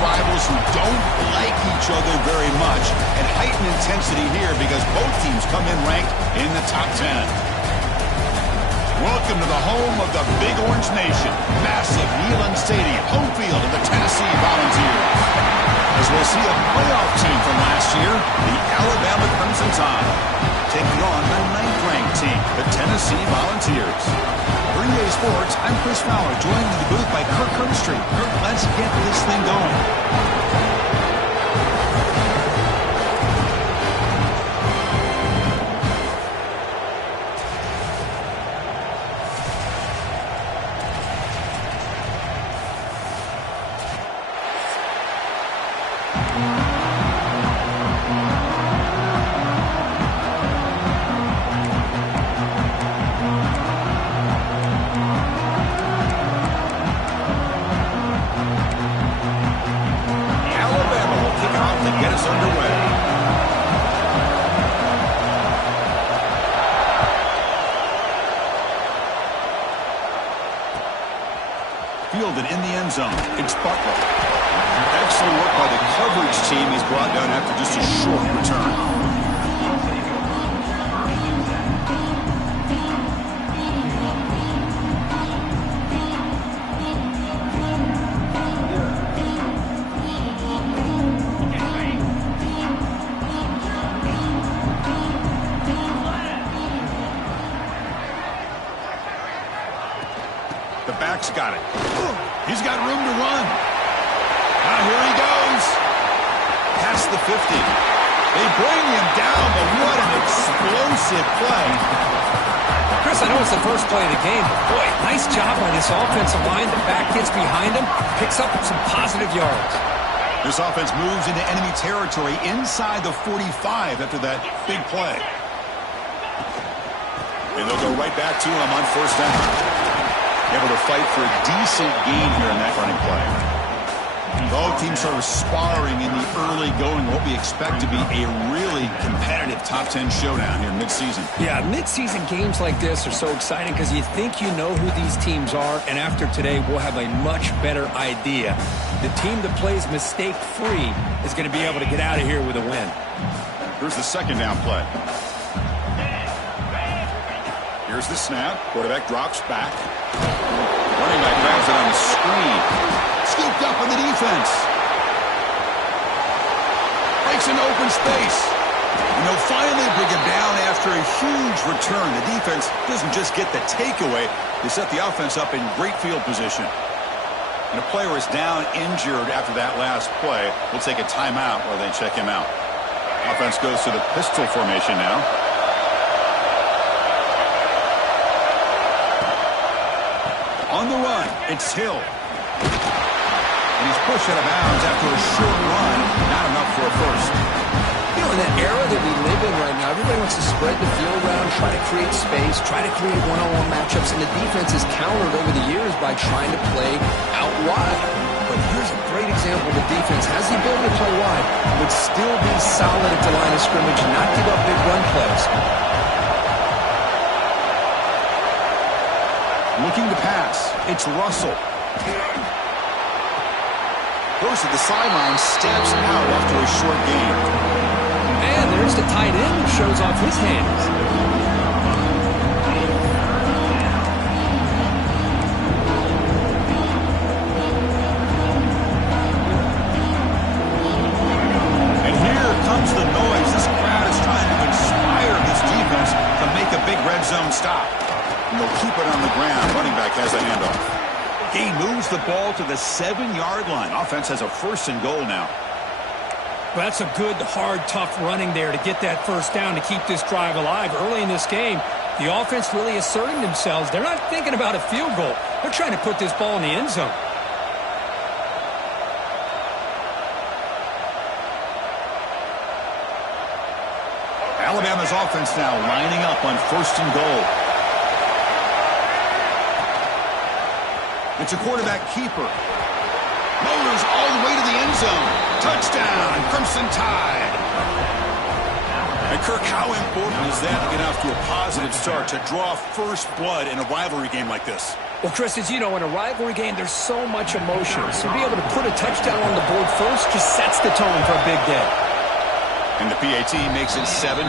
rivals who don't like each other very much, and heightened intensity here because both teams come in ranked in the top 10. Welcome to the home of the Big Orange Nation. Massive Neyland Stadium, home field of the Tennessee Volunteers. As we'll see a playoff team from last year, the Alabama Crimson Tide, taking on the 9th-ranked team, the Tennessee Volunteers. For EA Sports, I'm Chris Fowler, joined in the booth by Kirk Herbstreit. Kirk, let's get this thing going. Fielded in the end zone. It's Butler. Excellent work by the coverage team. He's brought down after just a short return. The back's got it. He's got room to run. Now here he goes. Past the 50. They bring him down, but what an explosive play. Chris, I know it's the first play of the game, but boy, nice job by this offensive line. The back gets behind him, picks up some positive yards. This offense moves into enemy territory inside the 45 after that big play. And they'll go right back to him on first down. Able to fight for a decent gain here in that running play. Both teams sort of sparring in the early going, what we expect to be a really competitive top 10 showdown here mid-season. Yeah, mid-season games like this are so exciting because you think you know who these teams are, and after today, we'll have a much better idea. The team that plays mistake-free is going to be able to get out of here with a win. Here's the second down play. Here's the snap. Quarterback drops back. Running back grabs it on the screen. Scooped up on the defense. Breaks into open space. And they'll finally bring him down after a huge return. The defense doesn't just get the takeaway. They set the offense up in great field position. And a player is down injured after that last play. We'll take a timeout while they check him out. Offense goes to the pistol formation now. On the run, it's Hill. And he's pushed out of bounds after a short run. Not enough for a first. You know, in that era that we live in right now, everybody wants to spread the field around, try to create space, try to create one-on-one matchups, and the defense has countered over the years by trying to play out wide. But here's a great example. The defense has the ability to play wide, but still be solid at the line of scrimmage and not give up big run plays. Looking to pass. It's Russell. Goes to the sideline, steps out after a short gain. And there's the tight end who shows off his hands. And here comes the noise. This crowd is trying to inspire this defense to make a big red zone stop. And they'll keep it on the ground. Running back has a handoff. He moves the ball to the 7-yard line. Offense has a first and goal now. Well, that's a good, hard, tough running there to get that first down to keep this drive alive. Early in this game, the offense really asserting themselves. They're not thinking about a field goal. They're trying to put this ball in the end zone. Alabama's offense now lining up on first and goal. It's a quarterback keeper. Motors all the way to the end zone. Touchdown, Crimson Tide. And Kirk, how important is that to get off to a positive start, to draw first blood in a rivalry game like this? Well, Chris, as you know, in a rivalry game, there's so much emotion. So to be able to put a touchdown on the board first just sets the tone for a big day. And the PAT makes it 7-0.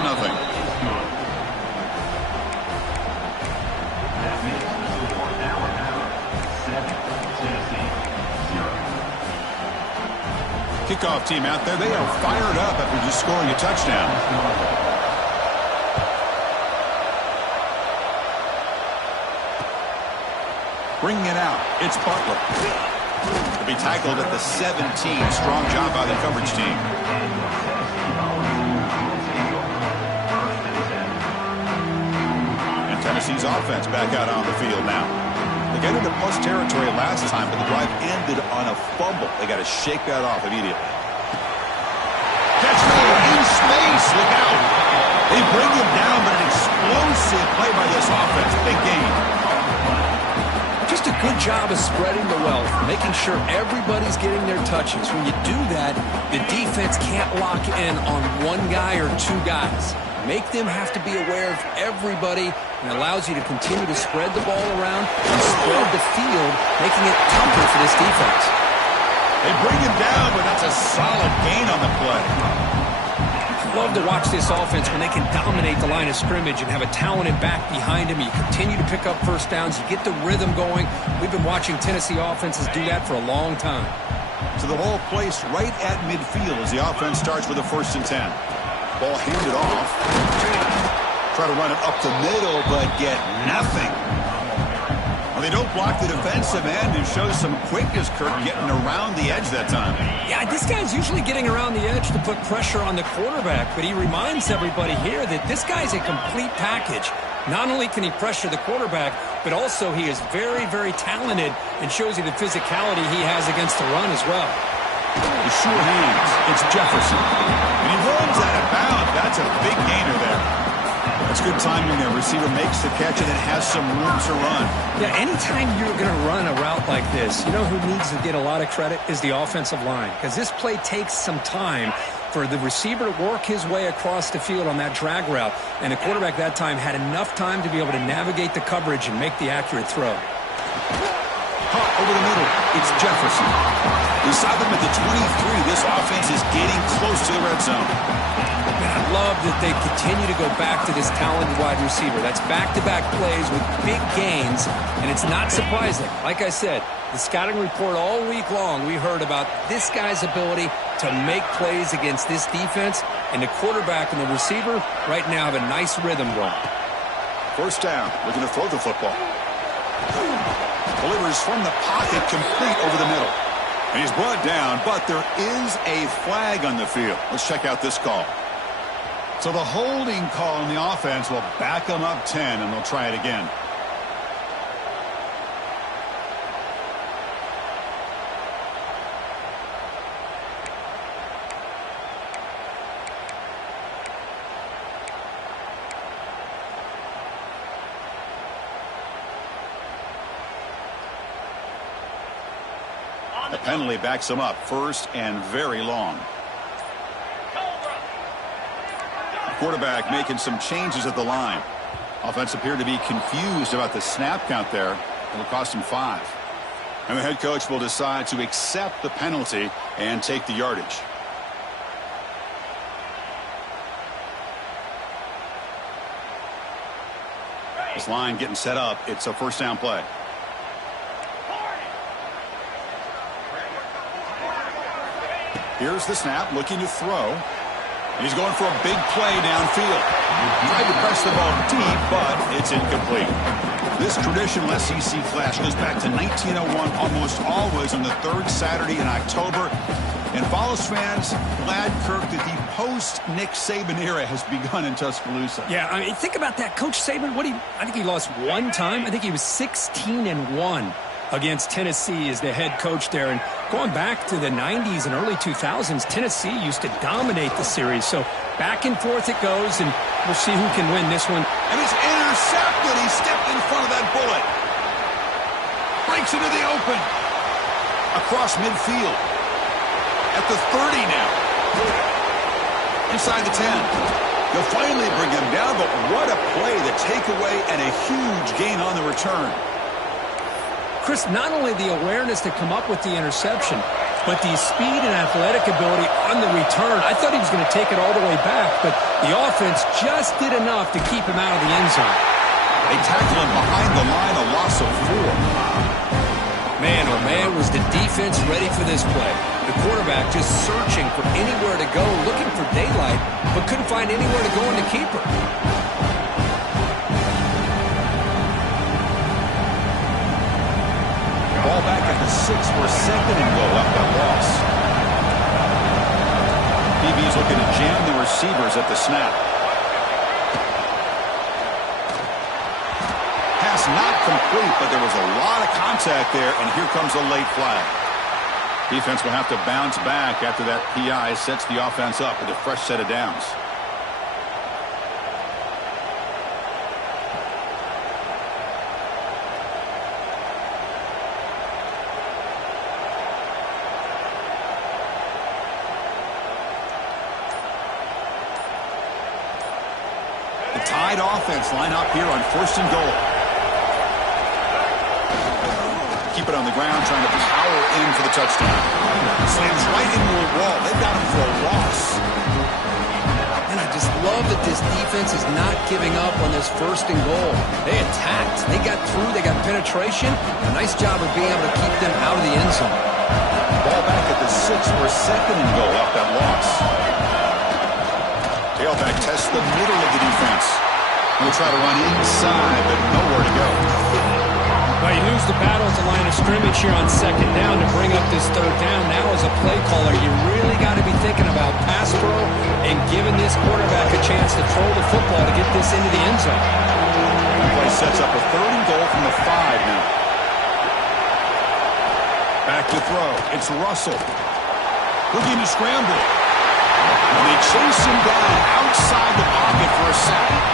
Kickoff team out there. They are fired up after just scoring a touchdown. Bringing it out, it's Butler. To be tackled at the 17. Strong job by the coverage team. And Tennessee's offense back out on the field now. They got into plus territory last time, but the drive ended on a fumble. They got to shake that off immediately. Catch in space, look out. They bring him down, but an explosive play by this offense. Big game. Just a good job of spreading the wealth, making sure everybody's getting their touches. When you do that, the defense can't lock in on one guy or two guys. Make them have to be aware of everybody, and allows you to continue to spread the ball around and spread the field, making it tougher for this defense. They bring him down, but that's a solid gain on the play. I love to watch this offense when they can dominate the line of scrimmage and have a talented back behind him. You continue to pick up first downs. You get the rhythm going. We've been watching Tennessee offenses do that for a long time. So the ball placed right at midfield as the offense starts with a 1st and 10. Ball handed off. Try to run it up the middle, but get nothing. Well, they don't block the defensive end and show some quickness, Kirk, getting around the edge that time. Yeah, this guy's usually getting around the edge to put pressure on the quarterback, but he reminds everybody here that this guy's a complete package. Not only can he pressure the quarterback, but also he is very, very talented and shows you the physicality he has against the run as well. The sure hands, it's Jefferson. And he runs out of bounds. That's a big gainer there. That's good timing there. Receiver makes the catch and it has some room to run. Yeah, anytime you're going to run a route like this, you know who needs to get a lot of credit is the offensive line. Because this play takes some time for the receiver to work his way across the field on that drag route. And the quarterback that time had enough time to be able to navigate the coverage and make the accurate throw. Caught over the middle. It's Jefferson. We saw them at the 23. This offense is getting close to the red zone. And I love that they continue to go back to this talented wide receiver. That's back-to-back plays with big gains, and it's not surprising. Like I said, the scouting report all week long, we heard about this guy's ability to make plays against this defense, and the quarterback and the receiver right now have a nice rhythm going. 1st down, looking to throw the football. Delivers from the pocket, complete over the middle. And he's brought down, but there is a flag on the field. Let's check out this call. So the holding call on the offense will back them up 10, and they'll try it again. The penalty backs them up 1st and very long. Quarterback making some changes at the line. Offense appeared to be confused about the snap count there. It'll cost him 5. And the head coach will decide to accept the penalty and take the yardage. This line getting set up. It's a 1st down play. Here's the snap, looking to throw. He's going for a big play downfield. Tried to press the ball deep, but it's incomplete. This traditional SEC Clash goes back to 1901, almost always on the 3rd Saturday in October. And Follows fans glad, Kirk, that the post-Nick Saban era has begun in Tuscaloosa. Yeah, I mean, think about that. Coach Saban, I think he lost one time. I think he was 16-1 against Tennessee as the head coach there. And going back to the 90s and early 2000s, Tennessee used to dominate the series. So back and forth it goes, and we'll see who can win this one. And it's intercepted. He stepped in front of that bullet. Breaks into the open. Across midfield. At the 30 now. Inside the 10. They'll finally bring him down, but what a play, the takeaway, and a huge gain on the return. Chris, not only the awareness to come up with the interception, but the speed and athletic ability on the return. I thought he was going to take it all the way back, but the offense just did enough to keep him out of the end zone. They tackle him behind the line, a loss of 4. Man, oh man, was the defense ready for this play. The quarterback just searching for anywhere to go, looking for daylight, but couldn't find anywhere to go in the keeper. Ball back at the 6 for a second and goal up that loss. DB's looking to jam the receivers at the snap. Pass not complete, but there was a lot of contact there, and here comes a late flag. Defense will have to bounce back after that PI sets the offense up with a fresh set of downs. The tied offense line up here on 1st and goal. Keep it on the ground, trying to power in for the touchdown. Slams right into the wall. They've got him for a loss. And I just love that this defense is not giving up on this 1st and goal. They attacked. They got through. They got penetration. A nice job of being able to keep them out of the end zone. Ball back at the 6 for a second and goal off that loss. Tailback tests the middle of the defense. He'll try to run inside, but nowhere to go. Well, you lose the battle at the line of scrimmage here on 2nd down to bring up this 3rd down. Now as a play caller, you really got to be thinking about pass pro and giving this quarterback a chance to throw the football to get this into the end zone. The play sets up a 3rd and goal from the 5 now. Back to throw. It's Russell. Looking to scramble. And they chase him down outside the pocket for a sack.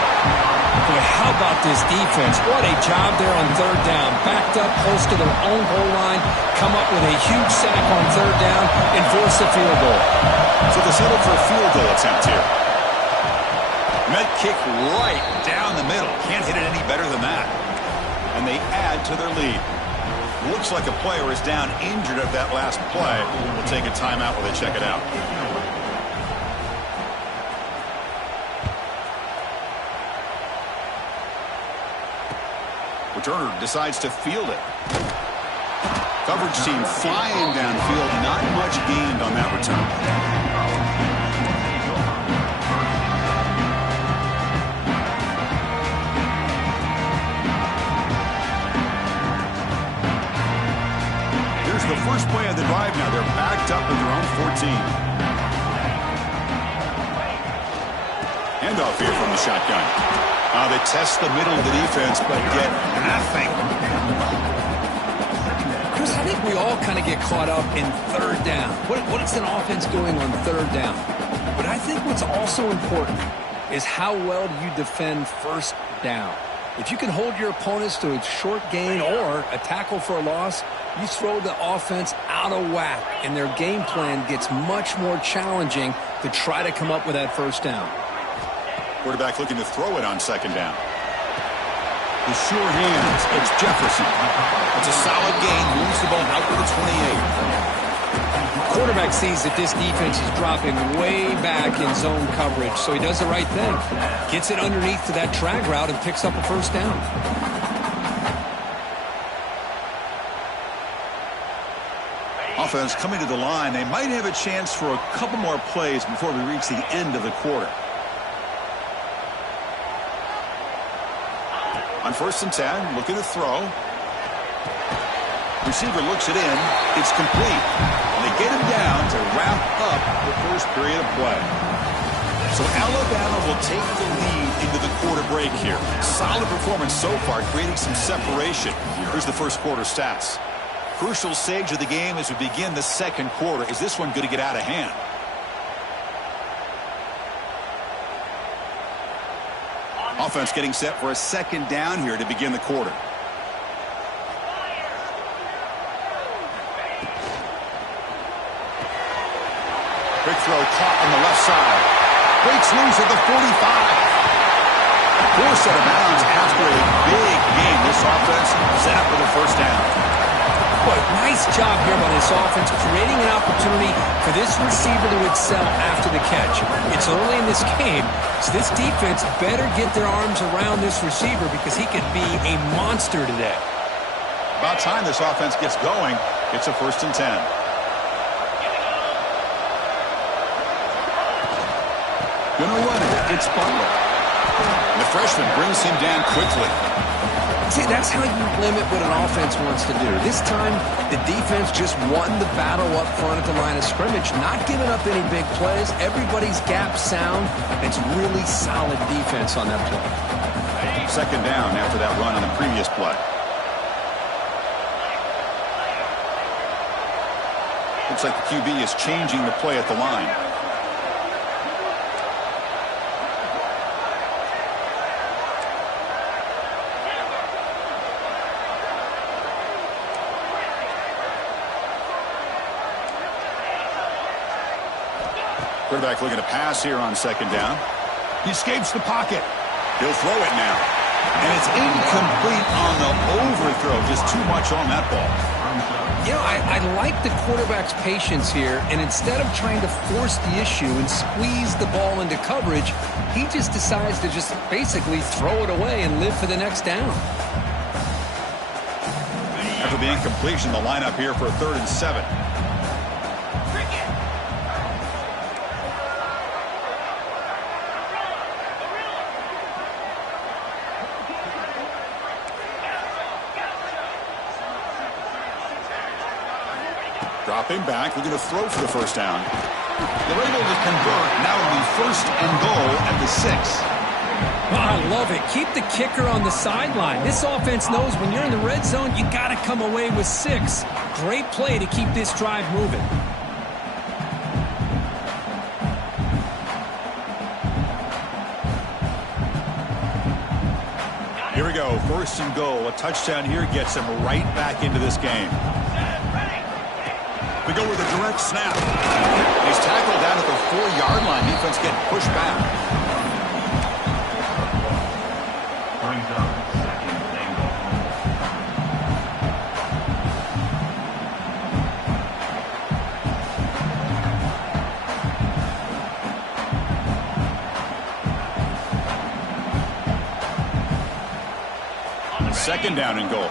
Boy, how about this defense? What a job there on 3rd down. Backed up close to their own goal line, come up with a huge sack on 3rd down, and force a field goal. So they settle for a field goal attempt here. Met kick right down the middle. Can't hit it any better than that. And they add to their lead. Looks like a player is down injured at that last play. We'll take a timeout while they check it out. Returner decides to field it. Coverage team flying downfield. Not much gained on that return. Here's the first play of the drive now. They're backed up at their own 14. Handoff here from the shotgun. They test the middle of the defense, but get nothing. Chris, I think we all kind of get caught up in 3rd down. What is an offense doing on 3rd down? But I think what's also important is how well do you defend 1st down. If you can hold your opponents to a short gain or a tackle for a loss, you throw the offense out of whack, and their game plan gets much more challenging to try to come up with that 1st down. Quarterback looking to throw it on 2nd down. The sure hands. It's Jefferson. It's a solid gain. Moves the ball out to the 28. Quarterback sees that this defense is dropping way back in zone coverage, so he does the right thing. Gets it underneath to that drag route and picks up a 1st down. Offense coming to the line. They might have a chance for a couple more plays before we reach the end of the quarter. On 1st and 10, looking to throw. Receiver looks it in. It's complete. And they get him down to wrap up the first period of play. So Alabama will take the lead into the quarter break here. Solid performance so far, creating some separation. Here's the first quarter stats. Crucial stage of the game as we begin the 2nd quarter. Is this one going to get out of hand? Offense getting set for a 2nd down here to begin the quarter. Quick throw caught on the left side. Breaks loose at the 45. Forced out of bounds after a big game. This offense set up for the 1st down. Boy, nice job here by this offense, creating an opportunity for this receiver to excel after the catch. It's early in this game, so this defense better get their arms around this receiver because he could be a monster today. About time this offense gets going. It's a 1st and 10. Gonna run it. It's Butler. The freshman brings him down quickly. See, that's how you limit what an offense wants to do. This time, the defense just won the battle up front at the line of scrimmage, not giving up any big plays. Everybody's gap sound. It's really solid defense on that play. 2nd down after that run on the previous play. Looks like the QB is changing the play at the line. Quarterback looking to pass here on 2nd down. He escapes the pocket. He'll throw it now. And it's incomplete on the overthrow. Just too much on that ball. You know, I like the quarterback's patience here, and instead of trying to force the issue and squeeze the ball into coverage, he just decides to just basically throw it away and live for the next down. After the incompletion, the lineup here for a 3rd and 7. Dropping back, we're going to throw for the 1st down. They're able to convert. Now it'll be 1st and goal at the 6. Oh, I love it. Keep the kicker on the sideline. This offense knows when you're in the red zone, you got to come away with 6. Great play to keep this drive moving. Here we go. 1st and goal. A touchdown here gets him right back into this game. They go with a direct snap. He's tackled down at the 4-yard line. Defense getting pushed back. Brings up 2nd and goal. Second down and goal.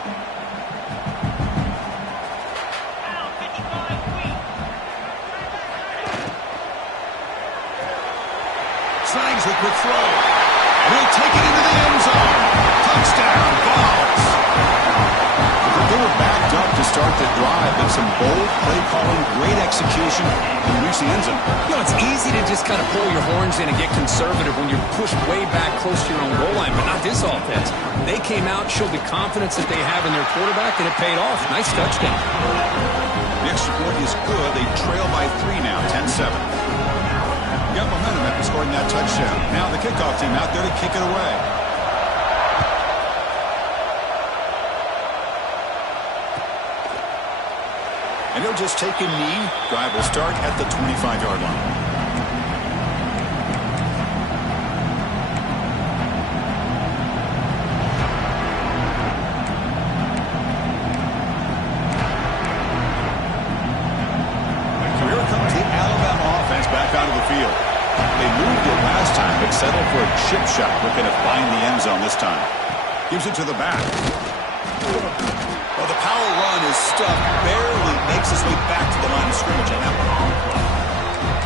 Snags a quick throw. He'll take it into the end zone. Touchdown, Vols. They were backed up to start the drive, but some bold play calling, great execution, and reach the end zone. You know, it's easy to just kind of pull your horns in and get conservative when you're pushed way back close to your own goal line, but not this offense. They came out, showed the confidence that they have in their quarterback, and it paid off. Nice touchdown. The extra point is good. They trail by 3 now, 10-7. Got momentum after scoring that touchdown. Now the kickoff team out there to kick it away. And he'll just take a knee. Drive will start at the 25-yard line. So here comes the Alabama offense back out of the field. They moved it last time, but settled for a chip shot, looking to find the end zone this time. Gives it to the back. Well, the power run is stuffed, barely makes his way back to the line of scrimmage on that one.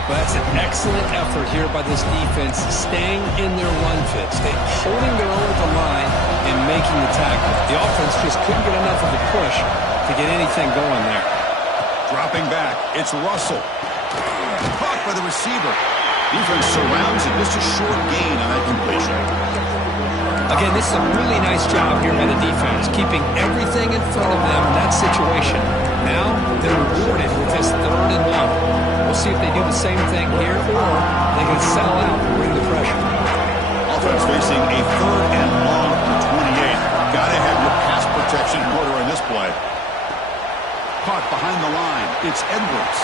Well, that's an excellent effort here by this defense, staying in their run fits. They're holding their own at the line and making the tackle. The offense just couldn't get enough of a push to get anything going there. Dropping back, it's Russell. Caught by the receiver. Defense surrounds it, just a short gain on that completion. Again, this is a really nice job here by the defense, keeping everything in front of them in that situation. Now, they're rewarded with this 3rd and long. We'll see if they do the same thing here, or they can settle out and bring the pressure. Offense facing a 3rd and long for 28. Gotta have your pass protection in order in this play. Caught behind the line, it's Edwards.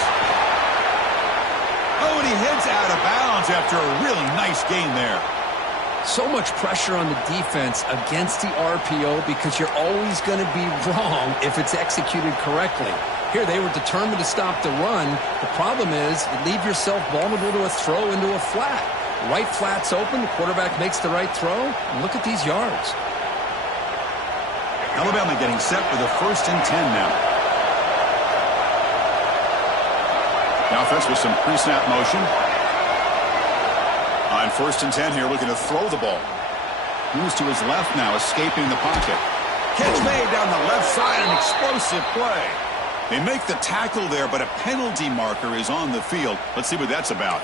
Oh, and he heads out of bounds after a really nice gain there. So much pressure on the defense against the RPO because you're always going to be wrong if it's executed correctly. Here, they were determined to stop the run. The problem is you leave yourself vulnerable to a throw into a flat. Right flat's open, the quarterback makes the right throw, and look at these yards. Alabama getting set for the 1st and 10 now. The offense with some pre-snap motion. On 1st and 10 here, looking to throw the ball. Moves to his left now, escaping the pocket. Catch made down the left side, an explosive play. They make the tackle there, but a penalty marker is on the field. Let's see what that's about.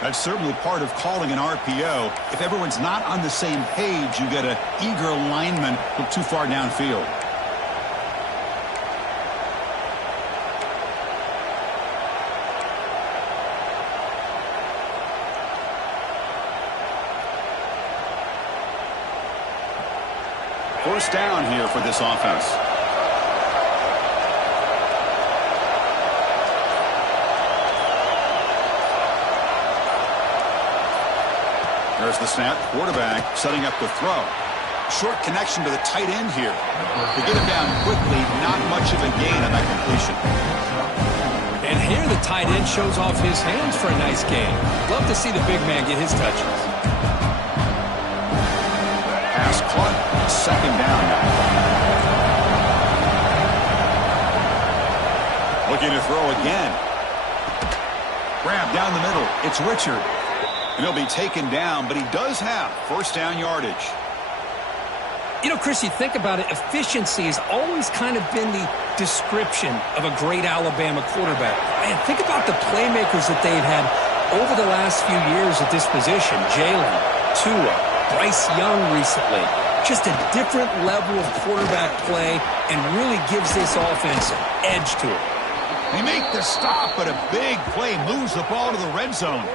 That's certainly part of calling an RPO. If everyone's not on the same page, you get an eager lineman look too far downfield. First down here for this offense. There's the snap. Quarterback setting up the throw. Short connection to the tight end here. To get him down quickly, not much of a gain on that completion. And here the tight end shows off his hands for a nice gain. Love to see the big man get his touches. Pass caught. 2nd down now. Looking to throw again. Grab down the middle. It's Richard. And he'll be taken down, but he does have 1st down yardage. You know, Chris, you think about it, efficiency has always kind of been the description of a great Alabama quarterback. Man, think about the playmakers that they've had over the last few years at this position. Jalen, Tua, Bryce Young recently. Just a different level of quarterback play and really gives this offense an edge to it. They make the stop, but a big play moves the ball to the red zone.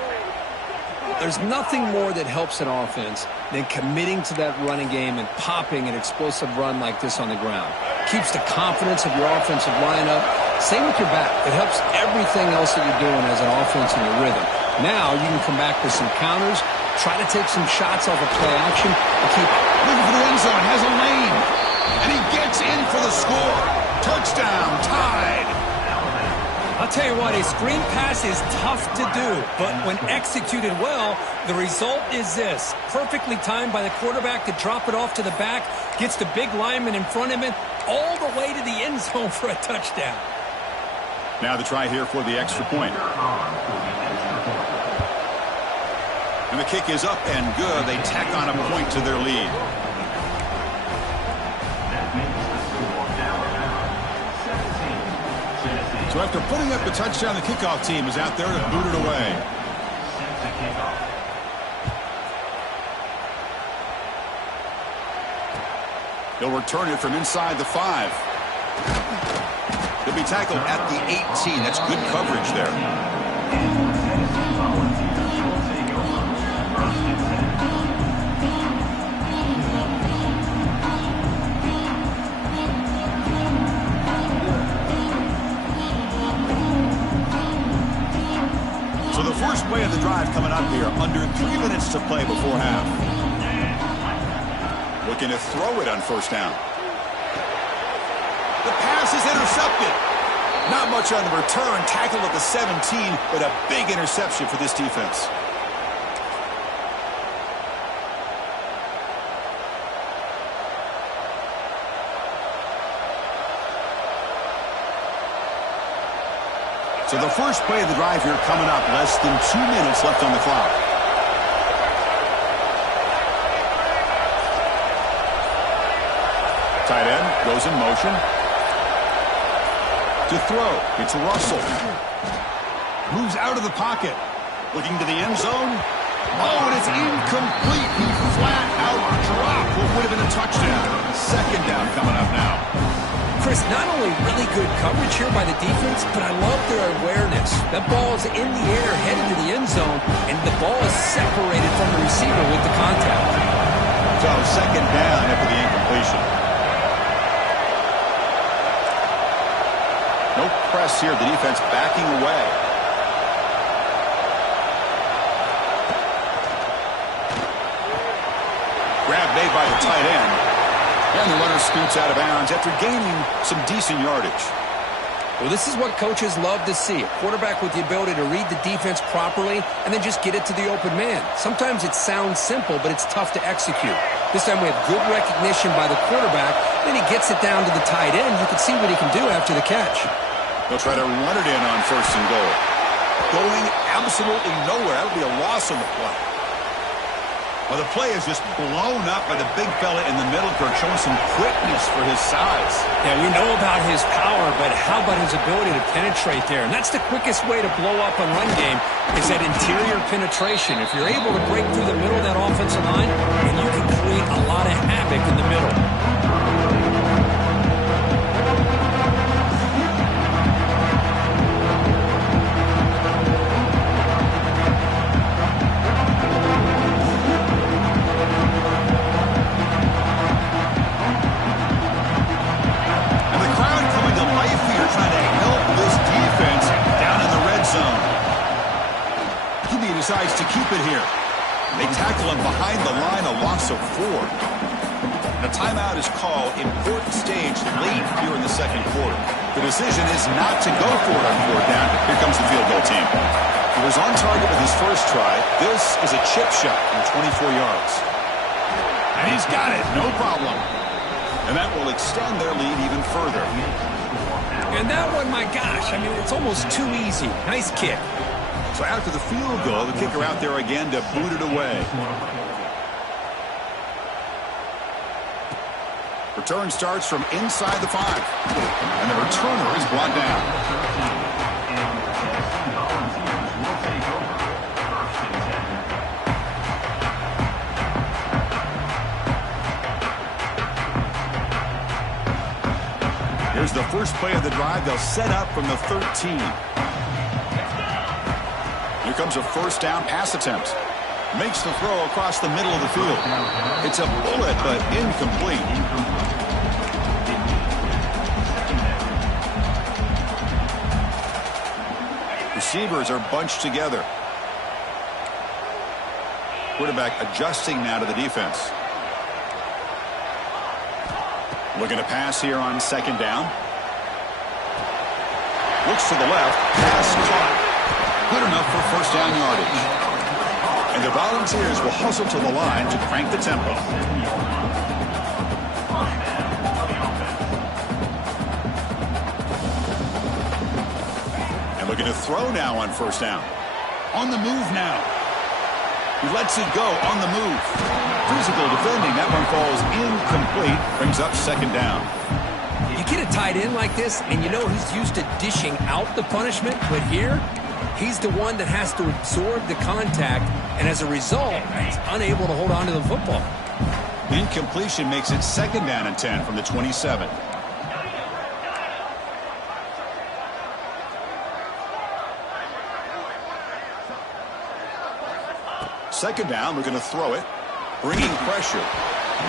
There's nothing more that helps an offense than committing to that running game and popping an explosive run like this on the ground. Keeps the confidence of your offensive lineup. Same with your back. It helps everything else that you're doing as an offense in your rhythm. Now you can come back with some counters, try to take some shots off of play action, and keep looking for the end zone, has a lane, and he gets in for the score. Touchdown, tied. I'll tell you what, a screen pass is tough to do, but when executed well, the result is this. Perfectly timed by the quarterback to drop it off to the back, gets the big lineman in front of him, all the way to the end zone for a touchdown. Now the try here for the extra point. And the kick is up and good. They tack on a point to their lead. So after putting up the touchdown, the kickoff team is out there to boot it away. He'll return it from inside the 5. He'll be tackled at the 18. That's good coverage there. So the first play of the drive coming up here, under 3 minutes to play before half. Looking to throw it on 1st down. The pass is intercepted. Not much on the return, tackled at the 17, but a big interception for this defense. So the first play of the drive here coming up, less than 2 minutes left on the clock. Tight end goes in motion. To throw, it's Russell. Moves out of the pocket. Looking to the end zone. Oh, and it's incomplete. He flat out dropped what would have been a touchdown. 2nd down coming up now. Chris, not only really good coverage here by the defense, but I love their awareness. That ball is in the air, headed to the end zone, and the ball is separated from the receiver with the contact. So 2nd down after the incompletion. No press here. The defense backing away. made by the tight end. And the runner scoots out of bounds after gaining some decent yardage. Well, this is what coaches love to see. A quarterback with the ability to read the defense properly and then just get it to the open man. Sometimes it sounds simple, but it's tough to execute. This time we have good recognition by the quarterback. Then he gets it down to the tight end. You can see what he can do after the catch. They'll try to run it in on 1st and goal. Going absolutely nowhere. That would be a loss on the play. Well, the play is just blown up by the big fella in the middle, Kirk, showing some quickness for his size. Yeah, we know about his power, but how about his ability to penetrate there? And that's the quickest way to blow up a run game is that interior penetration. If you're able to break through the middle of that offensive line, then you can create a lot of havoc in the middle. Decides to keep it here. They tackle him behind the line, a loss of 4. The timeout is called. Important stage late here in the second quarter. The decision is not to go for it on 4th down. Here comes the field goal team. He was on target with his first try. This is a chip shot from 24 yards. And he's got it, no problem. And that will extend their lead even further. And that one, my gosh, I mean, it's almost too easy. Nice kick. So after the field goal, the kicker out there again to boot it away. Return starts from inside the 5. And the returner is brought down. Here's the first play of the drive. They'll set up from the 13. Here comes a 1st down pass attempt. Makes the throw across the middle of the field. It's a bullet, but incomplete. Receivers are bunched together. Quarterback adjusting now to the defense. Looking to pass here on 2nd down. Looks to the left. Pass caught. Good enough for 1st down yardage. And the Volunteers will hustle to the line to crank the tempo. And looking to throw now on 1st down. On the move now. He lets it go on the move. Physical defending. That one falls incomplete. Brings up 2nd down. You get a tight end like this, and you know he's used to dishing out the punishment, but here, he's the one that has to absorb the contact, and as a result, he's unable to hold on to the football. Incompletion makes it 2nd down and 10 from the 27. Second down, we're going to throw it. Bringing pressure.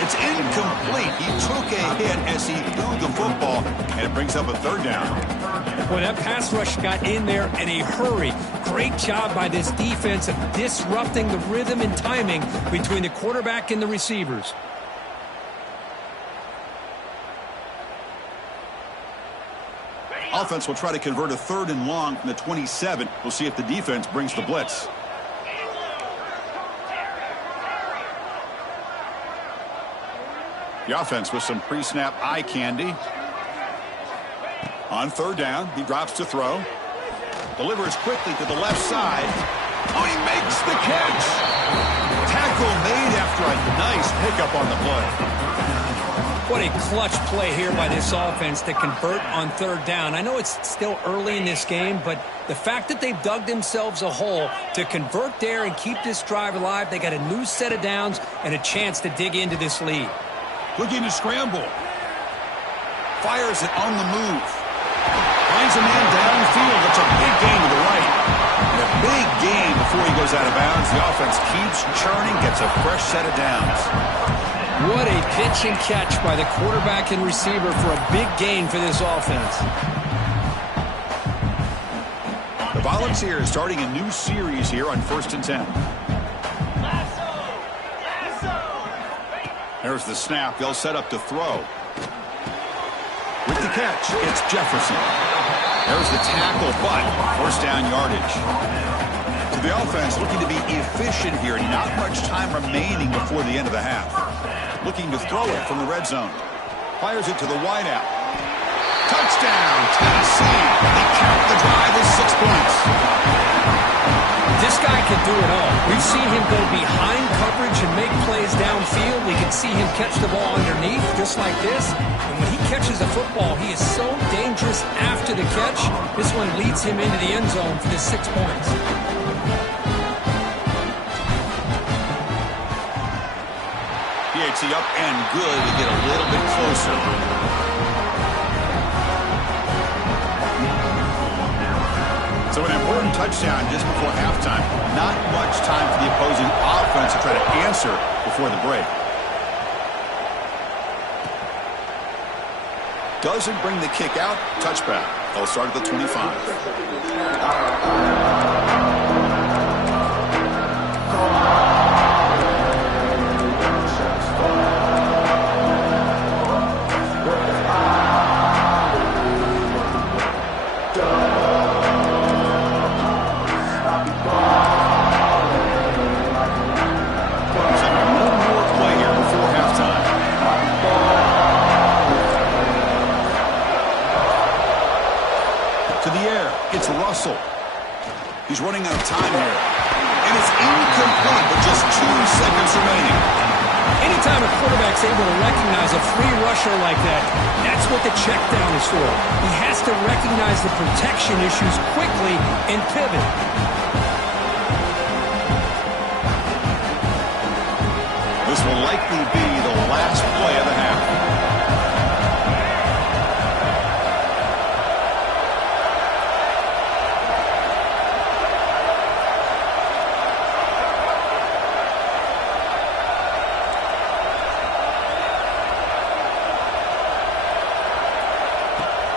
It's incomplete. He took a hit as he threw the football, and it brings up a 3rd down. Well, that pass rush got in there in a hurry. Great job by this defense of disrupting the rhythm and timing between the quarterback and the receivers. Offense will try to convert a 3rd and long from the 27. We'll see if the defense brings the blitz. The offense with some pre-snap eye candy. On 3rd down, he drops to throw. Delivers quickly to the left side. Oh, he makes the catch. Tackle made after a nice pickup on the play. What a clutch play here by this offense to convert on 3rd down. I know it's still early in this game, but the fact that they've dug themselves a hole to convert there and keep this drive alive, they got a new set of downs and a chance to dig into this lead. Looking to scramble. Fires it on the move. Finds a man downfield. It's a big gain to the right. And a big gain before he goes out of bounds. The offense keeps churning, gets a fresh set of downs. What a pitch and catch by the quarterback and receiver for a big gain for this offense. The Volunteers starting a new series here on 1st and 10. There's the snap. They'll set up to throw. With the catch, it's Jefferson. There's the tackle, but first down yardage. So the offense looking to be efficient here. Not much time remaining before the end of the half. Looking to throw it from the red zone. Fires it to the wideout. Touchdown, Tennessee. They count the drive as 6 points. This guy can do it all. We've seen him go behind coverage and make plays downfield. We can see him catch the ball underneath, just like this. And when he catches a football, he is so dangerous after the catch. This one leads him into the end zone for the 6 points. PAT up and good to get a little bit closer. So an important touchdown just before halftime. Not much time for the opposing offense to try to answer before the break. Doesn't bring the kick out. Touchback. They'll start at the 25. Russell. He's running out of time here. And it's incomplete with just 2 seconds remaining. Anytime a quarterback's able to recognize a free rusher like that, that's what the check down is for. He has to recognize the protection issues quickly and pivot. This will likely be the last play of the half.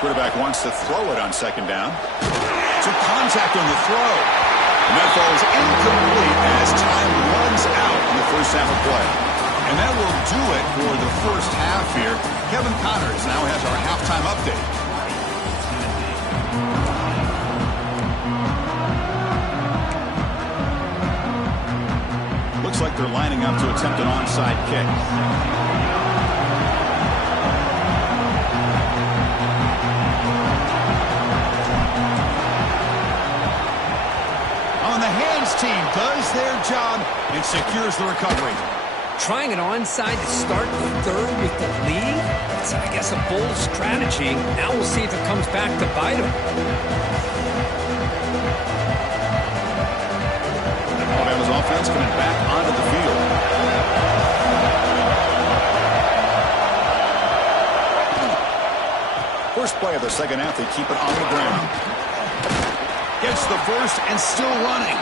Quarterback wants to throw it on second down. So contact on the throw. And that falls incomplete as time runs out in the first half of play. And that will do it for the first half here. Kevin Connors now has our halftime update. Looks like they're lining up to attempt an onside kick. Team does their job and secures the recovery. Trying an onside to start the third with the lead? That's, I guess, a bold strategy. Now we'll see if it comes back to bite him. Alabama's offense coming back onto the field. First play of the second half, they keep it on the ground. Gets the first and still running.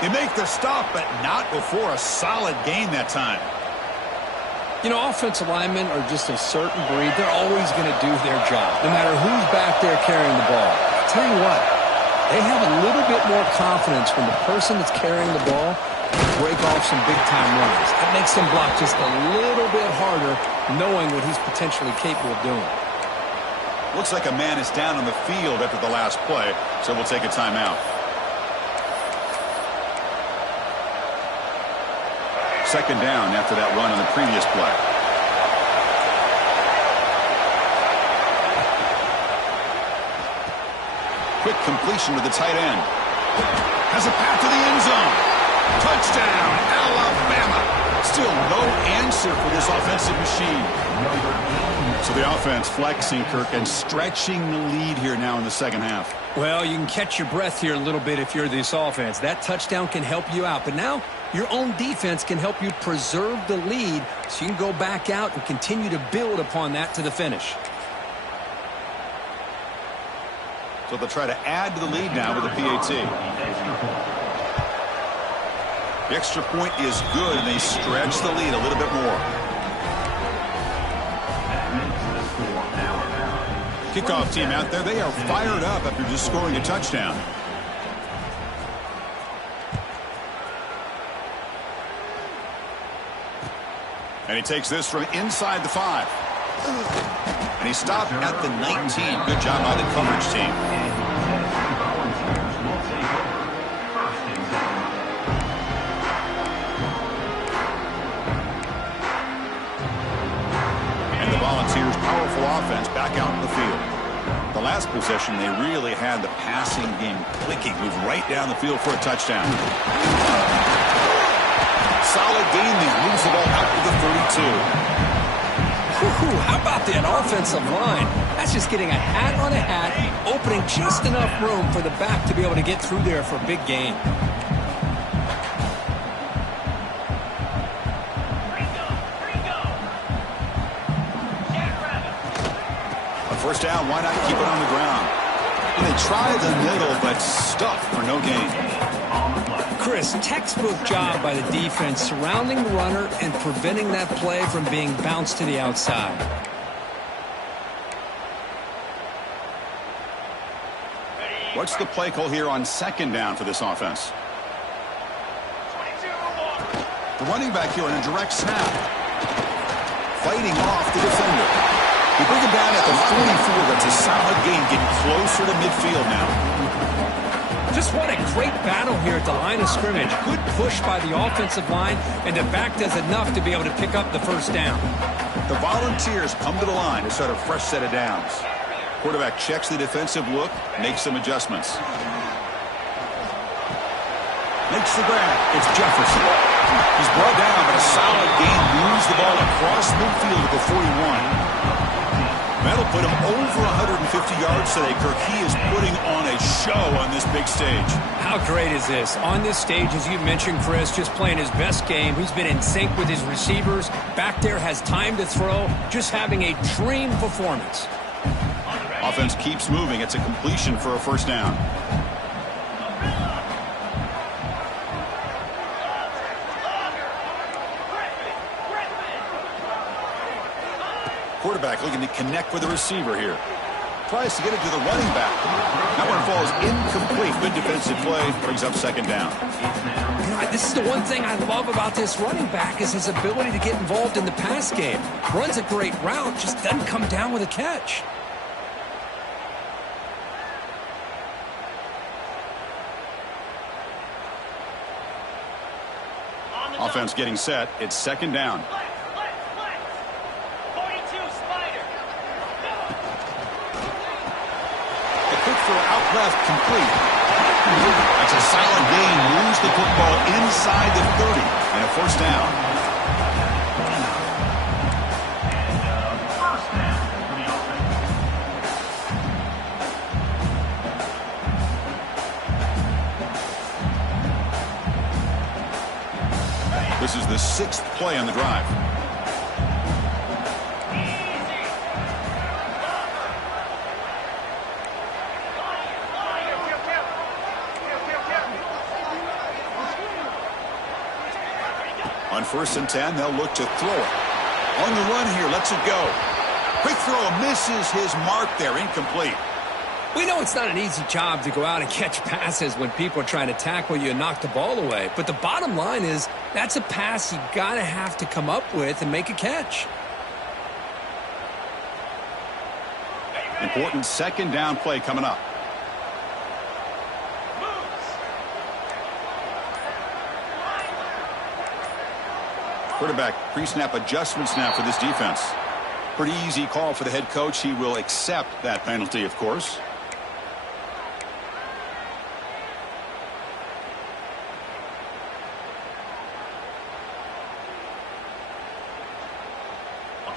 They make the stop, but not before a solid gain that time. You know, offensive linemen are just a certain breed. They're always going to do their job, no matter who's back there carrying the ball. I'll tell you what, they have a little bit more confidence when the person that's carrying the ball can break off some big-time runs. It makes them block just a little bit harder, knowing what he's potentially capable of doing. Looks like a man is down on the field after the last play, so we'll take a timeout. Second down after that run on the previous play. Quick completion to the tight end. Has a path to the end zone. Touchdown, Alabama. Still no answer for this offensive machine. So the offense flexing, Kirk, and stretching the lead here now in the second half. Well, you can catch your breath here a little bit if you're this offense. That touchdown can help you out. But now your own defense can help you preserve the lead so you can go back out and continue to build upon that to the finish. So they'll try to add to the lead now with the PAT. The extra point is good, and they stretch the lead a little bit more. Kickoff team out there, they are fired up after just scoring a touchdown. And he takes this from inside the 5. And he stopped at the 19. Good job by the coverage team. And the Volunteers' powerful offense back out in the field. The last possession, they really had the passing game clicking. Moved right down the field for a touchdown. Solid gain there. Moves the ball out to the 32. How about that offensive line? That's just getting a hat on a hat, opening just enough room for the back to be able to get through there for a big gain. On first down, why not keep it on the ground? And they try the middle, but stuffed for no gain. Chris, textbook job by the defense surrounding the runner and preventing that play from being bounced to the outside. What's the play call here on second down for this offense? The running back here in a direct snap. Fighting off the defender. They bring him down at the 44. That's a solid gain, getting closer to midfield now. Just what a great battle here at the line of scrimmage. Good push by the offensive line, and the back does enough to be able to pick up the first down. The Volunteers come to the line to start a fresh set of downs. Quarterback checks the defensive look, makes some adjustments. Makes the grab. It's Jefferson. He's brought down, but a solid gain moves the ball across midfield at the 41. That'll put him over 150 yards today, Kirk. He is putting on a show on this big stage. How great is this? On this stage, as you mentioned, Chris, just playing his best game. He's been in sync with his receivers. Back there, has time to throw. Just having a dream performance. Offense keeps moving. It's a completion for a first down. Quarterback looking to connect with the receiver here. Tries to get it to the running back. That one falls incomplete. Good defensive play. Brings up second down. This is the one thing I love about this running back is his ability to get involved in the pass game. Runs a great route, just doesn't come down with a catch. Offense getting set. It's second down. Out left, complete. That's a solid gain. Moves the football inside the 30. And a first down. This is the 6th play on the drive. On 1st and 10, they'll look to throw it. On the run here, lets it go. Quick throw, misses his mark there, incomplete. We know it's not an easy job to go out and catch passes when people are trying to tackle you and knock the ball away. But the bottom line is that's a pass you got to have to come up with and make a catch. Important second down play coming up. Quarterback pre-snap adjustments now for this defense. Pretty easy call for the head coach. He will accept that penalty, of course.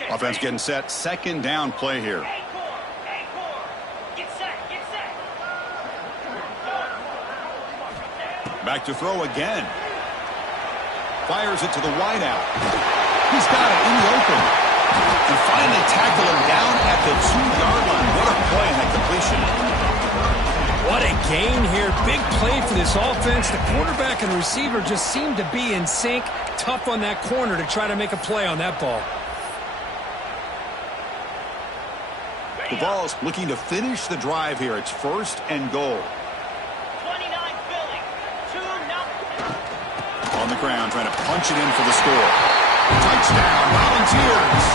Offense getting set. Second down play here. Back to throw again. Fires it to the wideout. He's got it in the open. And finally tackle him down at the 2-yard line. What a play in that completion. What a gain here. Big play for this offense. The quarterback and receiver just seem to be in sync. Tough on that corner to try to make a play on that ball. The Vols looking to finish the drive here. It's 1st and goal. On the ground, trying to punch it in for the score. Touchdown, Volunteers.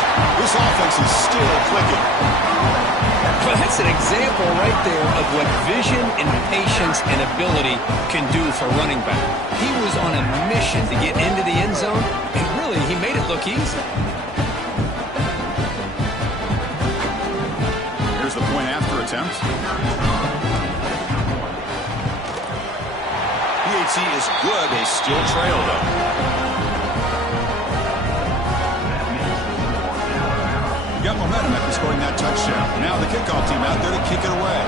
This offense is still clicking. Well, that's an example right there of what vision and patience and ability can do for running back. He was on a mission to get into the end zone, and really, he made it look easy. Here's the point after attempt. PAT is good. They still trail, though. Got momentum after scoring that touchdown. Now the kickoff team out there to kick it away.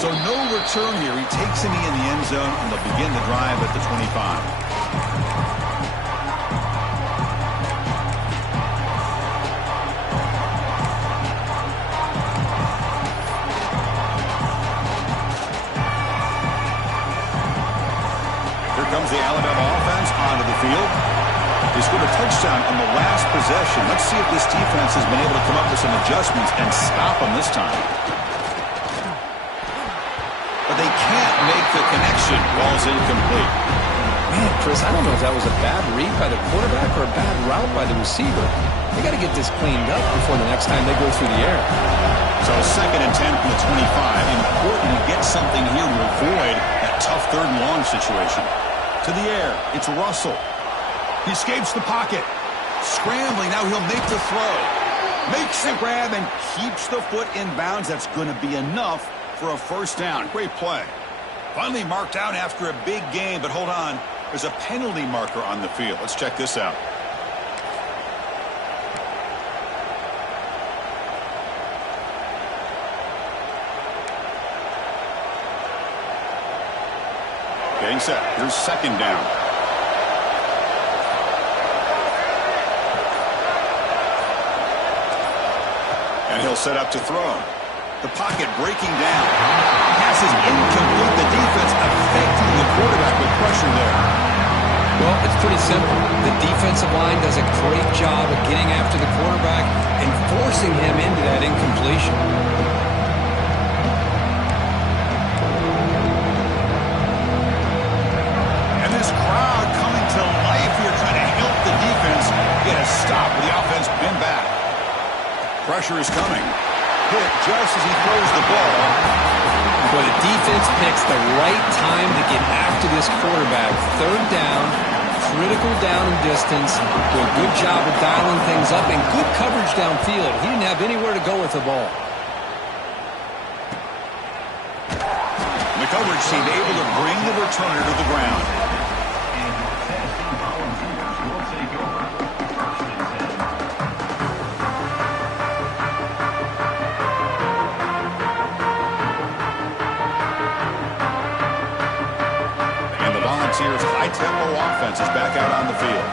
So no return here. He takes him in the end zone, and they'll begin the drive at the 25. Comes the Alabama offense onto the field. They scored a touchdown on the last possession. Let's see if this defense has been able to come up with some adjustments and stop them this time. But they can't make the connection. Ball's incomplete. Man, Chris, I don't know if that was a bad read by the quarterback or a bad route by the receiver. They got to get this cleaned up before the next time they go through the air. So 2nd and 10 from the 25. Important to get something here to avoid that tough 3rd and long situation. To the air, it's Russell. He escapes the pocket. Scrambling, now he'll make the throw. Makes the grab and keeps the foot in bounds. That's going to be enough for a first down. Great play. Finally marked out after a big game, but hold on. There's a penalty marker on the field. Let's check this out. Getting set. Here's 2nd down. And he'll set up to throw. The pocket breaking down. Pass is incomplete. The defense affecting the quarterback with pressure there. Well, it's pretty simple. The defensive line does a great job of getting after the quarterback and forcing him into that incompletion. Crowd coming to life here, trying to help the defense get a stop with the offense pinned back. Pressure is coming. Hit just as he throws the ball. Well, the defense picks the right time to get after this quarterback. 3rd down, critical down and distance. Do a good job of dialing things up and good coverage downfield. He didn't have anywhere to go with the ball. The coverage team able to bring the returner to the ground. High-tempo offense is back out on the field.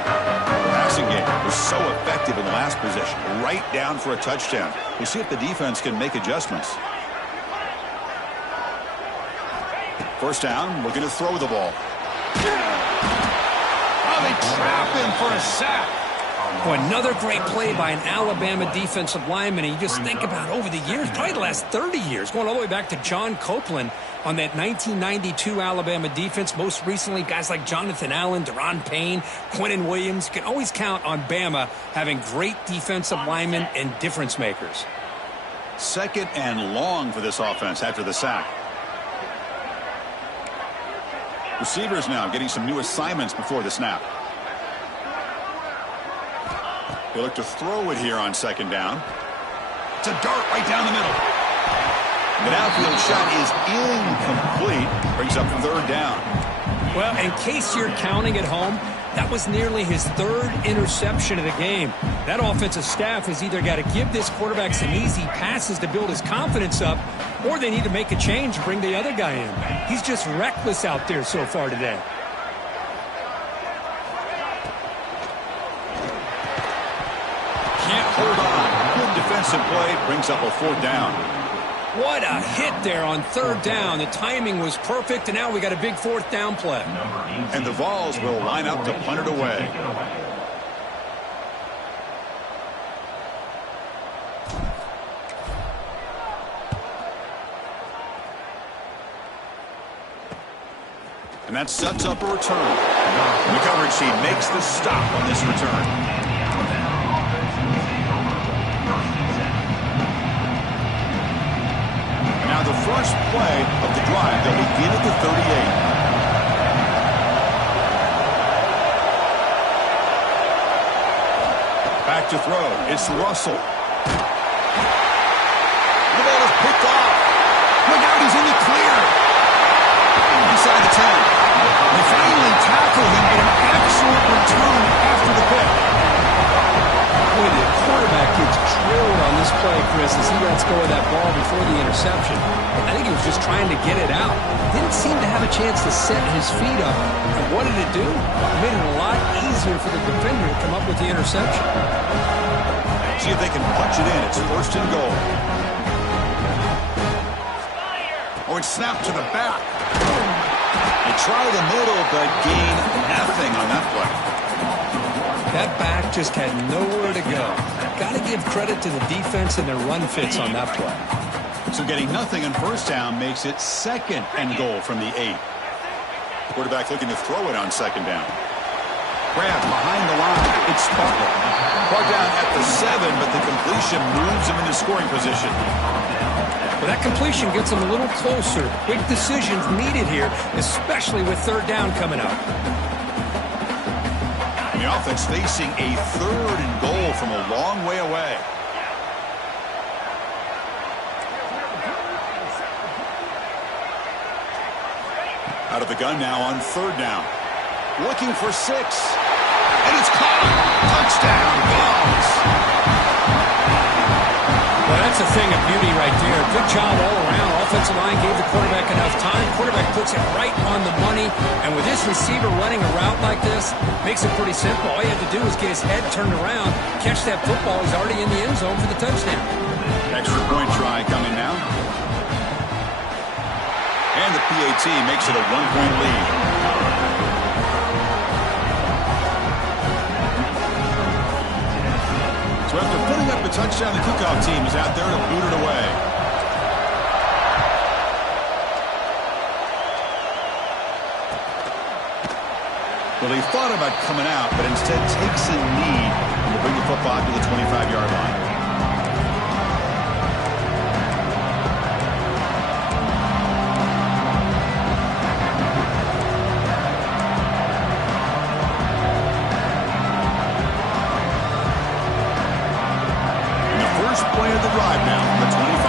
The passing game was so effective in the last possession, right down for a touchdown. We'll see if the defense can make adjustments. First down, looking to throw the ball. Oh, they trap him for a sack. Boy, another great play by an Alabama defensive lineman. And you just think about over the years, probably the last 30 years, going all the way back to John Copeland on that 1992 Alabama defense. Most recently, guys like Jonathan Allen, Deron Payne, Quinnen Williams. You can always count on Bama having great defensive linemen and difference makers. 2nd and long for this offense after the sack. Receivers now getting some new assignments before the snap. They look to throw it here on 2nd down. It's a dart right down the middle. The downfield shot is incomplete. Brings up 3rd down. Well, in case you're counting at home, that was nearly his 3rd interception of the game. That offensive staff has either got to give this quarterback some easy passes to build his confidence up, or they need to make a change and bring the other guy in. He's just reckless out there so far today. Can't hold on. Good defensive play. Brings up a 4th down. What a hit there on 3rd down. The timing was perfect, and now we got a big 4th down play. And the Vols will line up to punt it away. And that sets up a return. The coverage team makes the stop on this return. And now the first play of the drive. They'll begin at the 38. Back to throw. It's Russell. The ball is picked off. Look out, he's in the clear. Inside the 10. They finally tackle him, but an excellent return after the pick. Boy, the quarterback gets drilled on this play, Chris, as he lets go of that ball before the interception. I think he was just trying to get it out. Didn't seem to have a chance to set his feet up. And what did it do? It made it a lot easier for the defender to come up with the interception. See if they can punch it in. It's first and goal. Oh, it's snapped to the back. They try the middle, but gain nothing on that play. That back just had nowhere to go. Got to give credit to the defense and their run fits on that play. So getting nothing on first down makes it second and goal from the 8. Quarterback looking to throw it on second down. Grab behind the line. It's Butler. Brought down at the 7, but the completion moves him into scoring position. Well, that completion gets him a little closer. Big decisions needed here, especially with third down coming up. And the offense facing a third and goal from a long way away. Out of the gun now on third down. Looking for 6. And it's caught. Touchdown, Dogs. Well, that's a thing of beauty right there. Good job all around. Offensive line gave the quarterback enough time. Quarterback puts it right on the money. And with this receiver running a route like this, makes it pretty simple. All you have to do is get his head turned around, catch that football. He's already in the end zone for the touchdown. Extra point try coming now. And the PAT makes it a 1-point lead. So after putting up a touchdown, the kickoff team is out there to boot it away. Well, they thought about coming out, but instead takes a knee and will bring the football to the 25-yard line. Play of the drive now from the 25.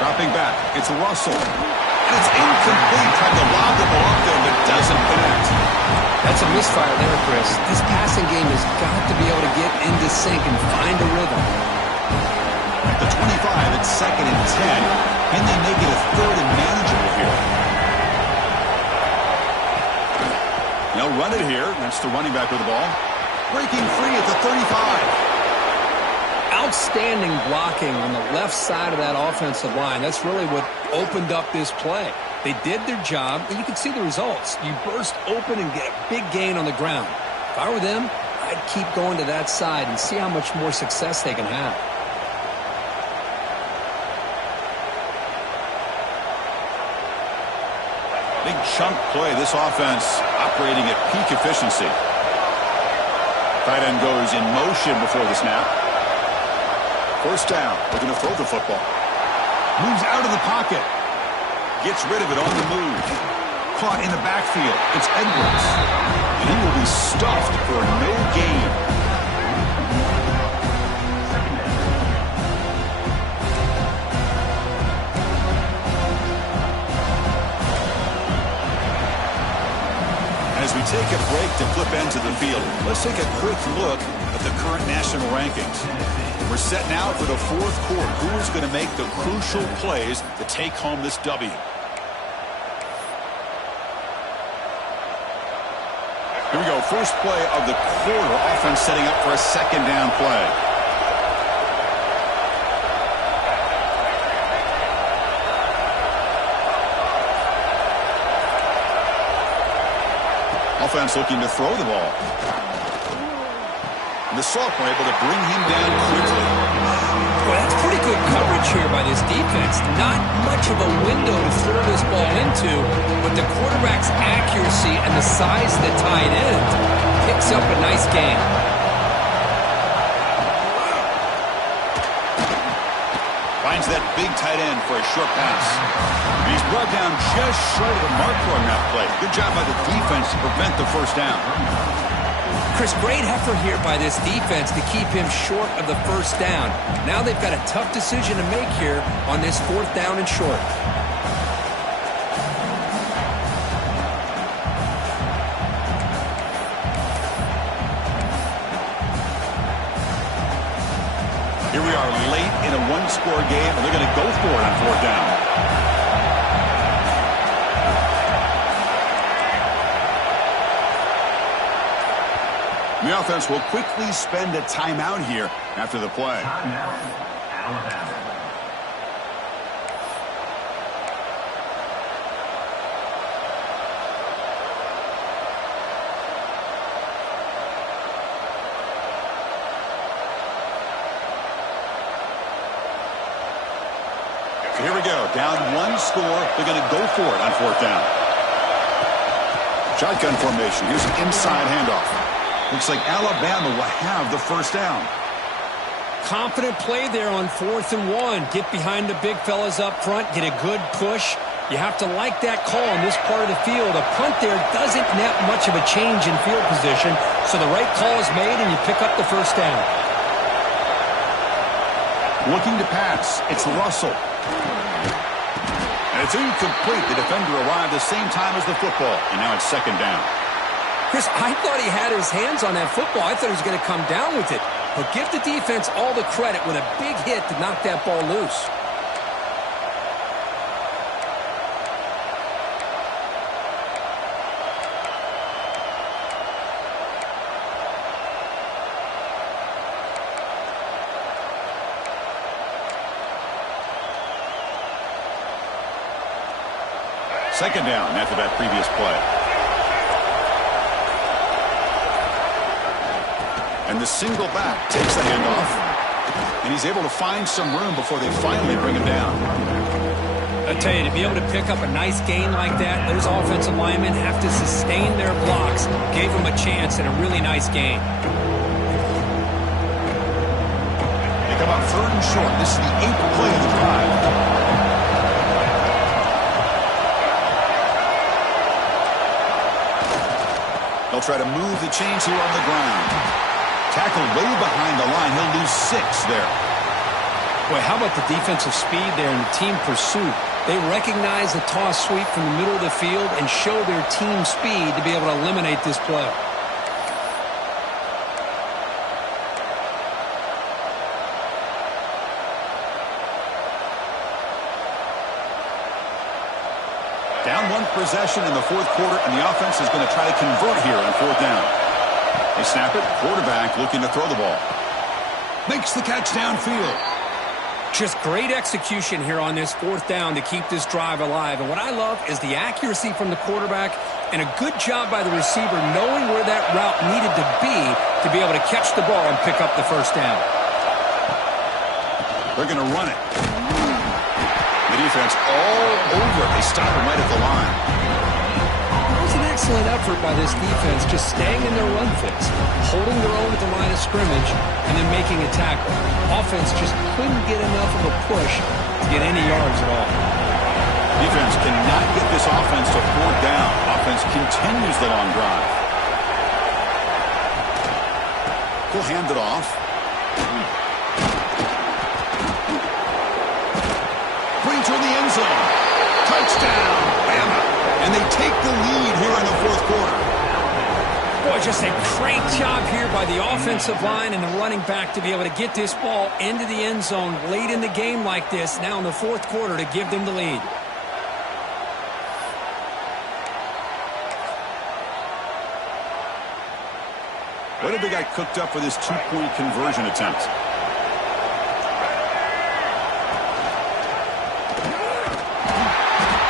Dropping back, it's Russell. And it's incomplete. Tried to lob the ball up there, but doesn't connect. That's a misfire there, Chris. This passing game has got to be able to get into sync and find a rhythm. At the 25, it's second and 10. Can they make it a third and manageable here? They'll run it here. That's the running back with the ball. Breaking free at the 35. Outstanding blocking on the left side of that offensive line. That's really what opened up this play. They did their job, and you can see the results. You burst open and get a big gain on the ground. If I were them, I'd keep going to that side and see how much more success they can have. Big chunk play. This offense operating at peak efficiency. Tight end goes in motion before the snap. First down. Looking to throw the football. Moves out of the pocket. Gets rid of it on the move. Caught in the backfield. It's Edwards. And he will be stuffed for no gain. As we take a break to flip into the field, let's take a quick look at the current national rankings. We're set now for the fourth quarter. Who is going to make the crucial plays to take home this W? Here we go. First play of the quarter. Offense setting up for a second down play. Offense looking to throw the ball. And the sophomore able to bring him down quickly. Well, that's pretty good coverage here by this defense. Not much of a window to throw this ball into, but the quarterback's accuracy and the size of the tight end picks up a nice gain. Finds that big tight end for a short pass. He's brought down just short of the marker on that play. Good job by the defense to prevent the first down. Chris, great effort here by this defense to keep him short of the first down. Now they've got a tough decision to make here on this 4th down and short. Here we are late in a one-score game, and they're going to go for it on 4th down. The offense will quickly spend a timeout here after the play. Timeout, Alabama. So here we go. Down 1 score. They're going to go for it on 4th down. Shotgun formation. Here's an inside handoff. Looks like Alabama will have the first down. Confident play there on 4th and 1. Get behind the big fellas up front. Get a good push. You have to like that call in this part of the field. A punt there doesn't net much of a change in field position, so the right call is made and you pick up the first down. Looking to pass. It's Russell. And it's incomplete. The defender arrived the same time as the football, and now it's 2nd down. Chris, I thought he had his hands on that football. I thought he was going to come down with it. But give the defense all the credit with a big hit to knock that ball loose. Second down after that previous play. And the single back takes the handoff. And he's able to find some room before they finally bring him down. I tell you, to be able to pick up a nice gain like that, those offensive linemen have to sustain their blocks. Gave them a chance and a really nice gain. They come up 3rd and short. This is the 8th play of the drive. They'll try to move the chains here on the ground. Tackled way behind the line. He'll lose 6 there. Boy, how about the defensive speed there and the team pursuit? They recognize the toss sweep from the middle of the field and show their team speed to be able to eliminate this play. Down 1 possession in the 4th quarter, and the offense is going to try to convert here on 4th down. They snap it. Quarterback looking to throw the ball. Makes the catch downfield. Just great execution here on this 4th down to keep this drive alive. And what I love is the accuracy from the quarterback and a good job by the receiver knowing where that route needed to be able to catch the ball and pick up the first down. They're going to run it. The defense all over it. They stop him right at the line. It was an excellent effort by this defense, just staying in their run fits, holding their own at the line of scrimmage, and then making a tackle. Offense just couldn't get enough of a push to get any yards at all. Defense cannot get this offense to 4th down. Offense continues the long drive. He'll hand it off. Putting toward the end zone. Touchdown, Bama. And they take the lead here in the 4th quarter. Boy, just a great job here by the offensive line and the running back to be able to get this ball into the end zone late in the game like this, now in the 4th quarter, to give them the lead. What have they got cooked up for this 2-point conversion attempt?